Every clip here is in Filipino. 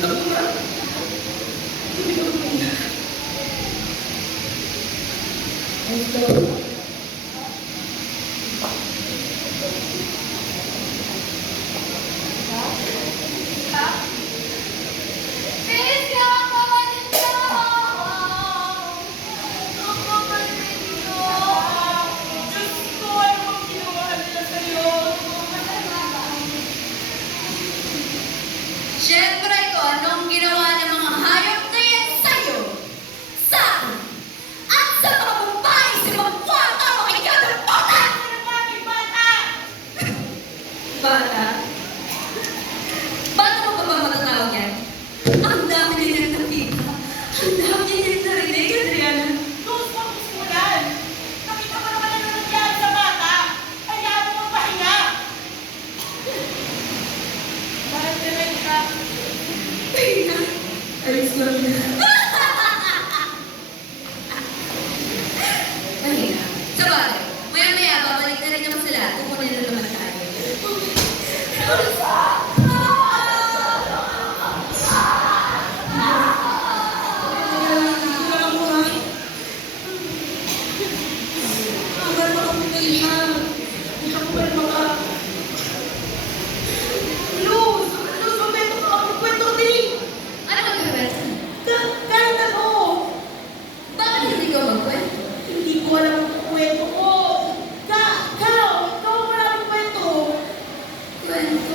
Nakuha. Siyempre ko, anong ginawa ng mga hayop na yan sa'yo? Sa akin! At sa mga babae sa mga kwarto mo kay Gather Pota! Bata? Bata mo ba ba matatawag yan? Ang dami nilang nakita. Ang dami nilang narinig, Adriana. Pahinga. Alis ko na. Pahinga. Sabagay, maya-maya, babalik na rin naman sila. Kukunin na naman tayo. Ano ang gagawin? Bakit hindi ka magkwento? Kwento?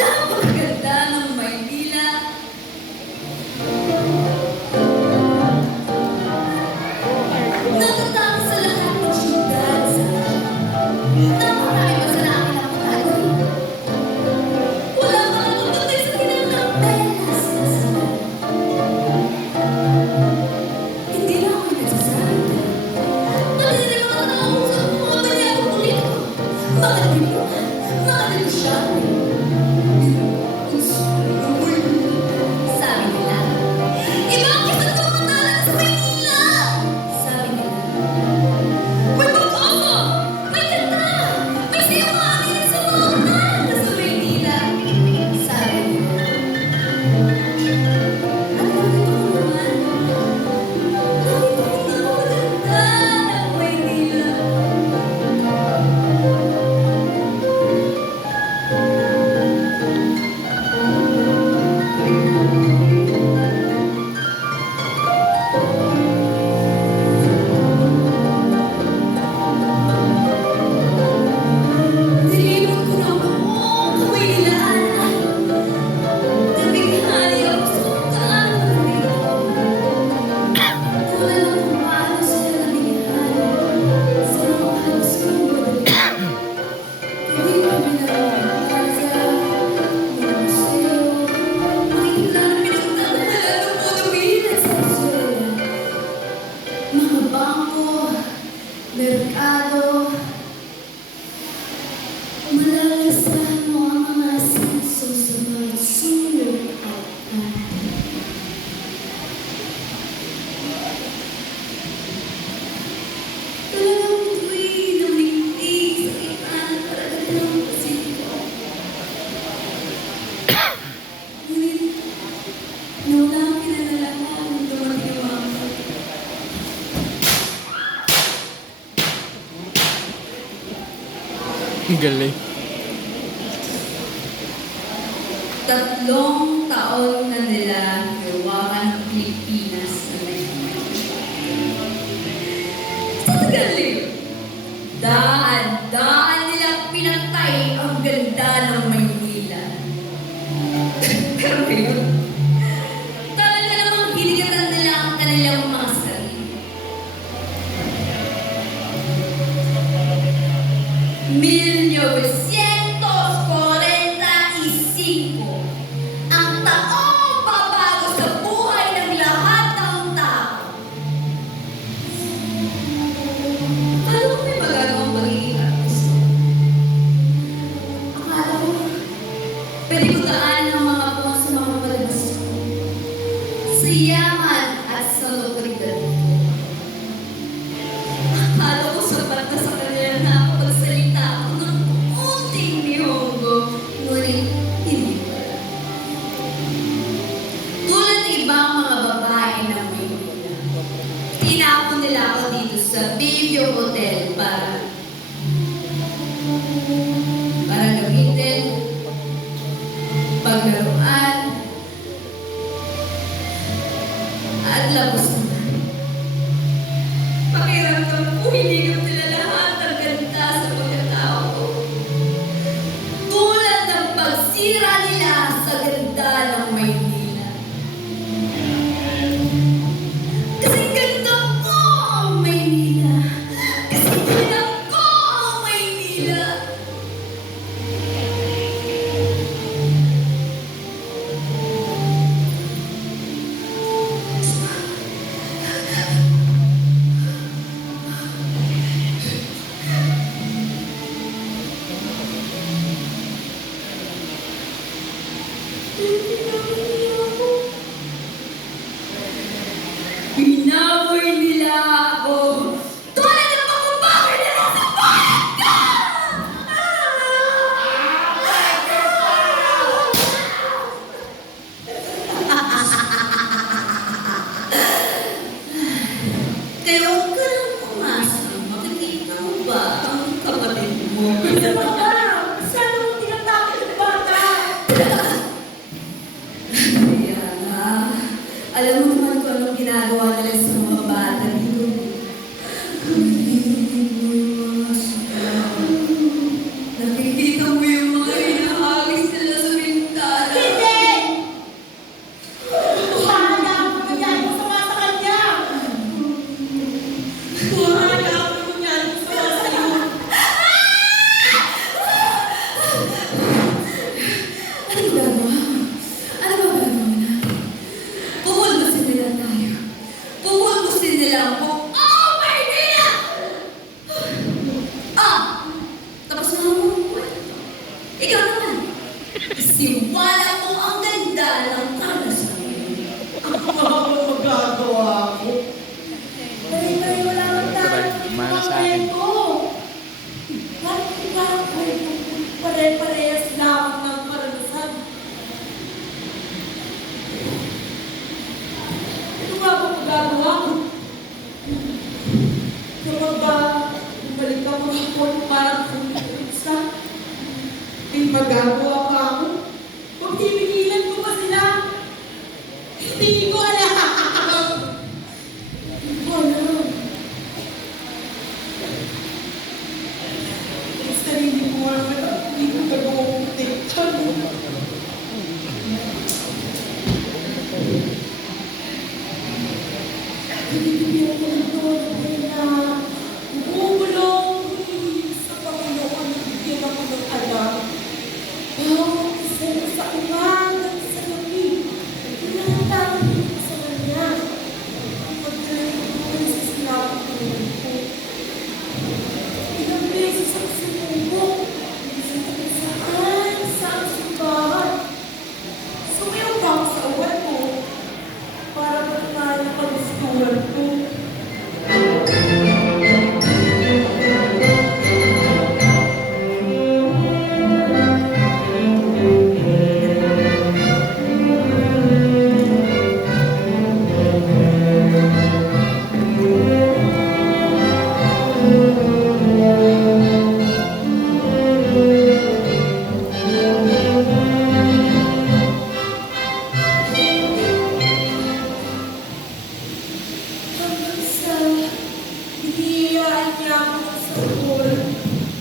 Napakaganda ng Maynila. Natatapos sa lahat ng syudad sa namarami pa sa akin ang pagkakawin. Wala ka lang pagkakay sa kinang belas na sana. Hindi na ako nagsasabi. Nalilinig ako na ako sa mga banyakong politiko. Mga diploma, mga negosyante. Sabi nila, ibang isang tumatala sa Maynila! Sabi nila, may pag-asa! May kanta! May sayamanin sa mga unahan sa Maynila! Sabi nila, at nakita ko naman, nakita ko na maganda ng Maynila. Nilibot ko na buong Kawaynilaan. Nabighani ako sa kung gaano nandito. Wala lang kung paano sila nabighani sa mga halos kong madali. Hindi kami nabighasa, mga museo, makikita na pinagtatala ng monument sa eskwela. Mga bangko, merkado, malalasahan mo ang mga senso sa mga sulok at natin. Talagang ito'y namigtig sa ikan para ng Pasifiko. Ngunit, nawala ang kinalalaman ng dumating ako. Galing. 3 taon na nila gawakan ng Pilipinas sa Maynila. Sa galing! Daan nilang pinatay ang ganda ng Maynila. Pero ngayon, talaga namang hinigatan nila ang kanilang mga sarili. 1945, ang taong babago sa buhay yaman at sa otoridad ko. Akala ko sapat na sa kanila na nakapagsalita ako ng unting Nihongo, ngunit hindi pala. Tulad ng ibang mga babae ng Maynila, tinapon nila ako dito sa Baby Hotel para gamitin, paglaruan, at labos naman. Pakiramdam ko, hinigap nila lahat ang ganda sa pagkatao ko. Tulad ng pagsira nila sa ganda ng Maynila. Kasi ganda ko ang Maynila. Kasi ganda ko ang Maynila. Binaboy nila ako. Tulad ng pagbababoy nila sa bayan ko! Kaya huwag ka nang umasa. Makikita mo ba ang kapatid mo? Sana mo tinatawag ng bata? Diana, alam mo naman kung anong ginagawa nila sa mga bata dito. Nakikita mo yung mga hinahagis nila sa bintana. Hindi! Buhala ako na yan! Masama sa kanya! Buhala ako na yan! Masama sa'yo! Ano gagawa? Ano ba gagawa natin? Pumulbusin nila tayo. Pumulbusin nila ako. Oh, Maynila! Tapos na ako ng kwento. Ikaw naman. Siwala mo ang ganda ng karanasan mo. Ano magagawa ko? Pare-pare wala kang tayo. Mana sa akin. Pare-parehas lamang ng karanasan. Ano nga ba magagawa ko? Kapag ba bumalik ako ng phone para kumipisa, may magagawa pa ako? Pagpipililan ko pa sila? Hindi ko alam! Hindi ko alam. Basta hindi ko alam. Hindi ko gagawa ko protection. Hindi ako nagdoon na bumulong sa Panginoon. Bigyan ako ng alam. Bawat isa sa umaga sa gabi. Tinatawag ko sa kanya. Pagdating ko sa sinabi ko. Ilang beses ako sumubok. Saan simbahan. Sumayaw pa ako sa uwan ko. Para matunayan ang pag-iskulan ko. Hanggang sa hinihiyain niya ako sa pool.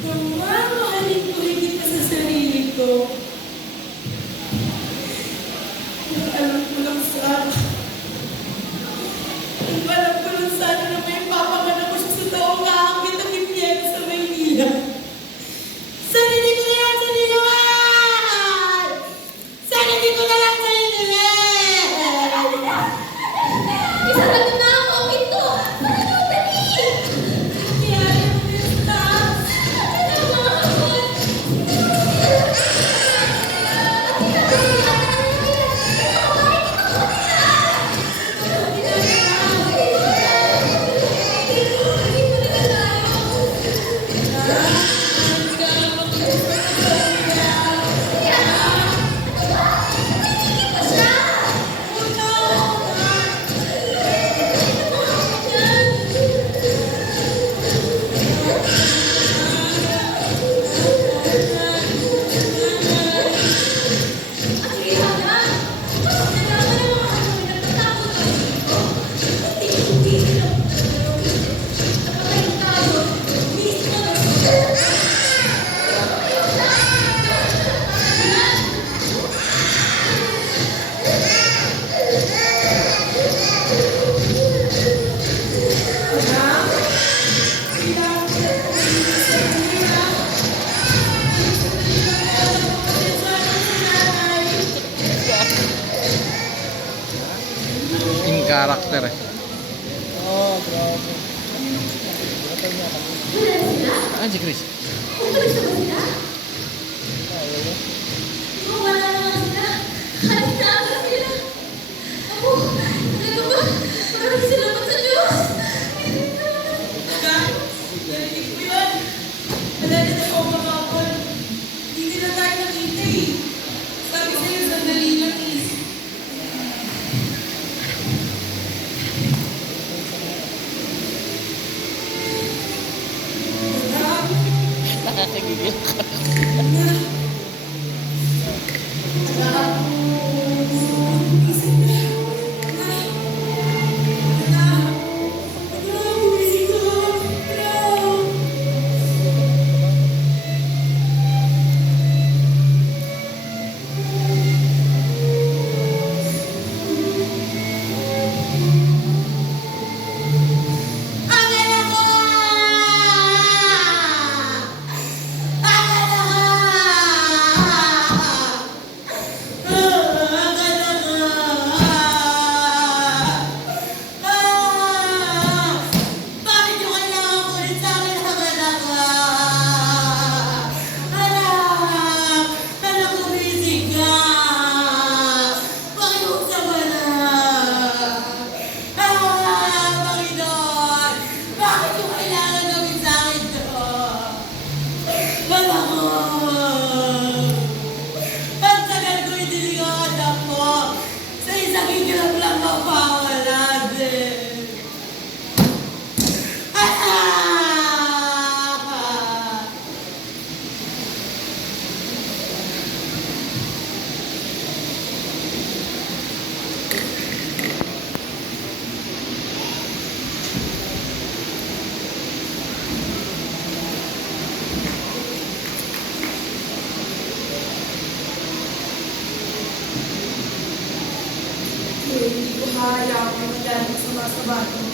Nang mamahalin ko higit pa sa sarili ko. Alam ko lang sana. Alam ko lang sana na may papanganak ko siya sa taong aakit ang impyerno sa Maynila. Sana hindi ko na lang sa niluwal! Sana hindi ko na lang sa niluwal! Isarado na ako ang pinto! Ano dali? Kaya ayaw ko yung taas. Ano mga kapot? character eh. Oo, grabe. Ah, si Chris. Utulis na ba sila? Oh, wala naman sila. Halit na ako sila. Ako, talaga ba? Maraming salamat sa Diyos. Narinig ko yun. Madali na ako makapon. Hindi na tayo nakita eh. Sabi sa'yo, sandali lang eh. Nakakagigil. Hindi ko hayaan na magaling sa mga bata.